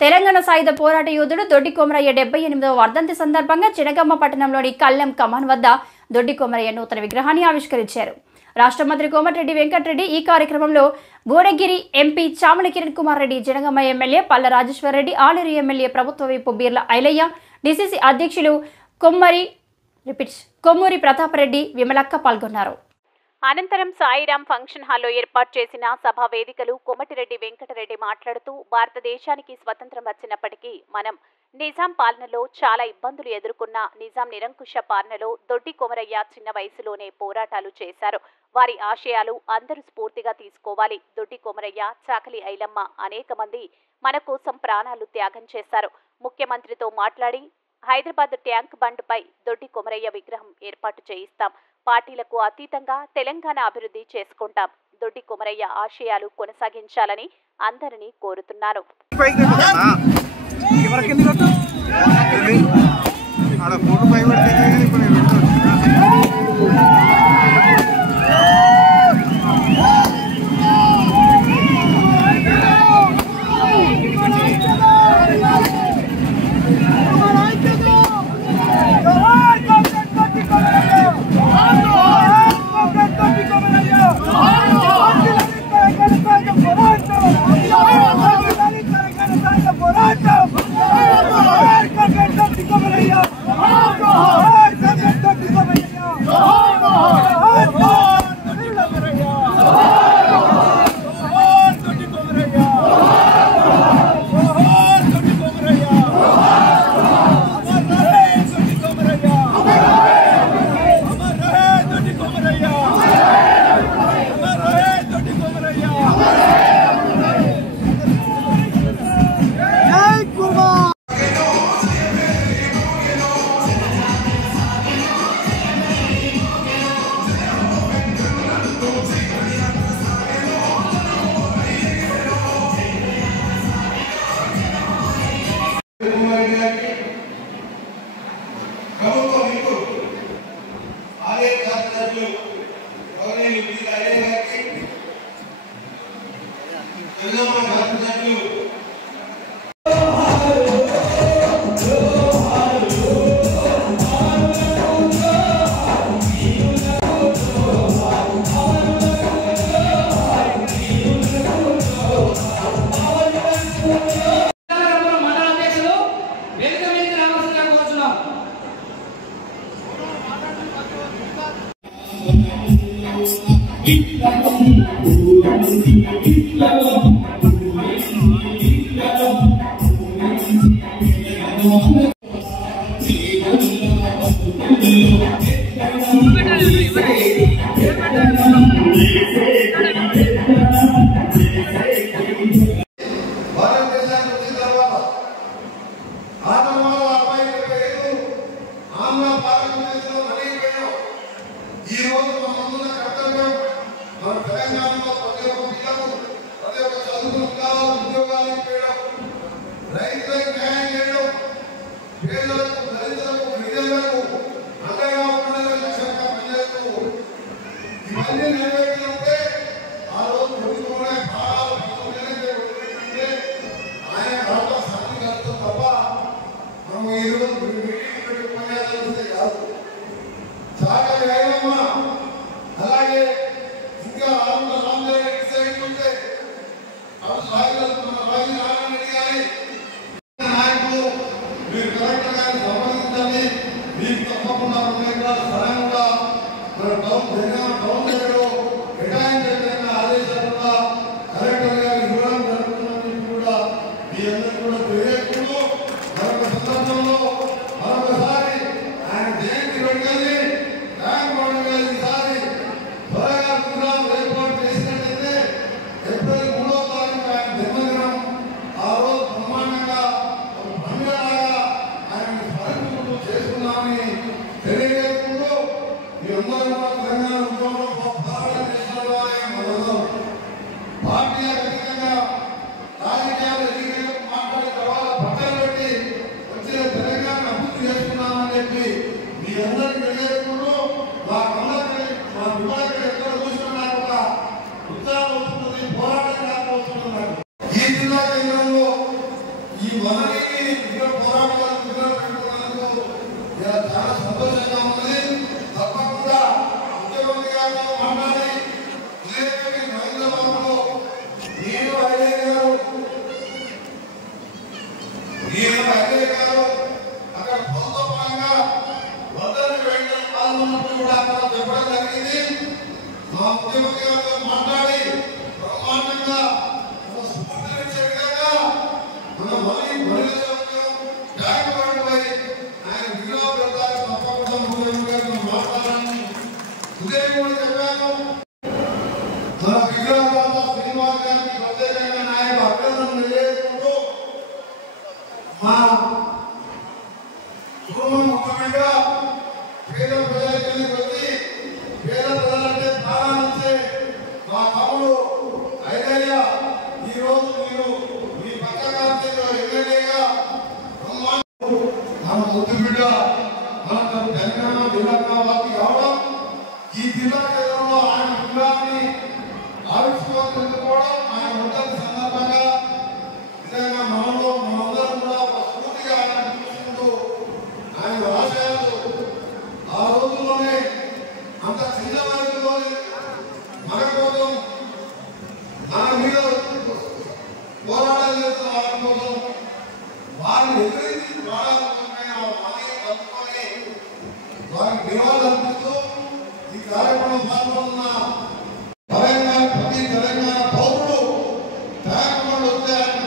తెలంగాణ సాయుధ పోరాట యోధుడు దొడ్డి కొమరయ్య 78వ వర్ధంతి సందర్భంగా చినగమ్మ పట్టణంలోని కళ్యాం కమాన్ వద్ద దొడ్డి కొమరయ్య నూతన విగ్రహాన్ని ఆవిష్కరించారు. రాష్ట్ర మంత్రి కోమటిరెడ్డి వెంకటరెడ్డి ఈ కార్యక్రమంలో భువనగిరి ఎంపీ చామల కిరణ్ కుమార్ రెడ్డి, జనగామ ఎమ్మెల్యే పల్ల రాజేశ్వర్ రెడ్డి, ఆలేరు ఎమ్మెల్యే ప్రభుత్వ వైపు బీర్ల ఐలయ్య, డీసీసీ అధ్యక్షులు కొమ్మూరి ప్రతాపరెడ్డి, విమలక్క పాల్గొన్నారు. అనంతరం సాయిరాం ఫంక్షన్ హాల్లో ఏర్పాటు చేసిన సభా వేదికలు కోమటిరెడ్డి వెంకటరెడ్డి మాట్లాడుతూ, భారతదేశానికి స్వతంత్రం వచ్చినప్పటికీ మనం నిజాం పాలనలో చాలా ఇబ్బందులు ఎదుర్కొన్న నిజాం నిరంకుశ పాలనలో దొడ్డి కొమరయ్య చిన్న వయసులోనే పోరాటాలు చేశారు. వారి ఆశయాలు అందరూ స్ఫూర్తిగా తీసుకోవాలి. దొడ్డి కొమరయ్య, చాకలి ఐలమ్మ అనేక మంది మన కోసం ప్రాణాలు త్యాగం చేశారు. ముఖ్యమంత్రితో మాట్లాడి హైదరాబాద్ ట్యాంక్ బండ్పై దొడ్డి కొమరయ్య విగ్రహం ఏర్పాటు చేయిస్తాం. పార్టీలకు అతీతంగా తెలంగాణ అభివృద్ధి చేసుకుంటాం. దొడ్డి కొమరయ్య ఆశయాలు కొనసాగించాలని అందరినీ కోరుతున్నాను. పార్టీ అధికంగా రాజకీయాలు మాట్లాడే మనకి ఇక్కడ పోరాటాలకు పెట్టుకున్నందుకు చాలా సంతోషంగా ఉన్నది. తప్పకుండా ముఖ్యమంత్రి గారితో మాట్లాడి హైదరాబాద్లో నేను అజయ్ గారు అక్కడ ప్రభుత్వంగా వద్దని వెంటనే పాల్గొన్నప్పుడు కూడా అక్కడ చెప్పడం జరిగింది. మా ముఖ్యమంత్రి గారితో మాట్లాడి బ్రహ్మాండంగా స్ఫూర్తినిచ్చే విధంగా మన జాగ్రత్తపై ఆయన విలువ పెడతారు. తప్పకుండా ముఖ్యమంత్రి గారితో మాట్లాడాలని ఉదయం కూడా చెప్పాను. మన విగ్రహదాత శ్రీనివాస్ గారికి ప్రత్యేకంగా నాయకు అభినందనలు తెలియజేసుకుంటూ మా కుటుంబం ముఖ్యంగా పేద ప్రజలకి వచ్చి పేద ప్రజలంటే ప్రాణాలిచ్చే మా తమ్ముడు ఐదయ్య ఈ రోజు మీరు మీ పక్కన ఎమ్మెల్యేగా మన ముద్దు బిడ్డ మన తెలంగాణ జిల్లా కావాలి కావడం ఈ జిల్లా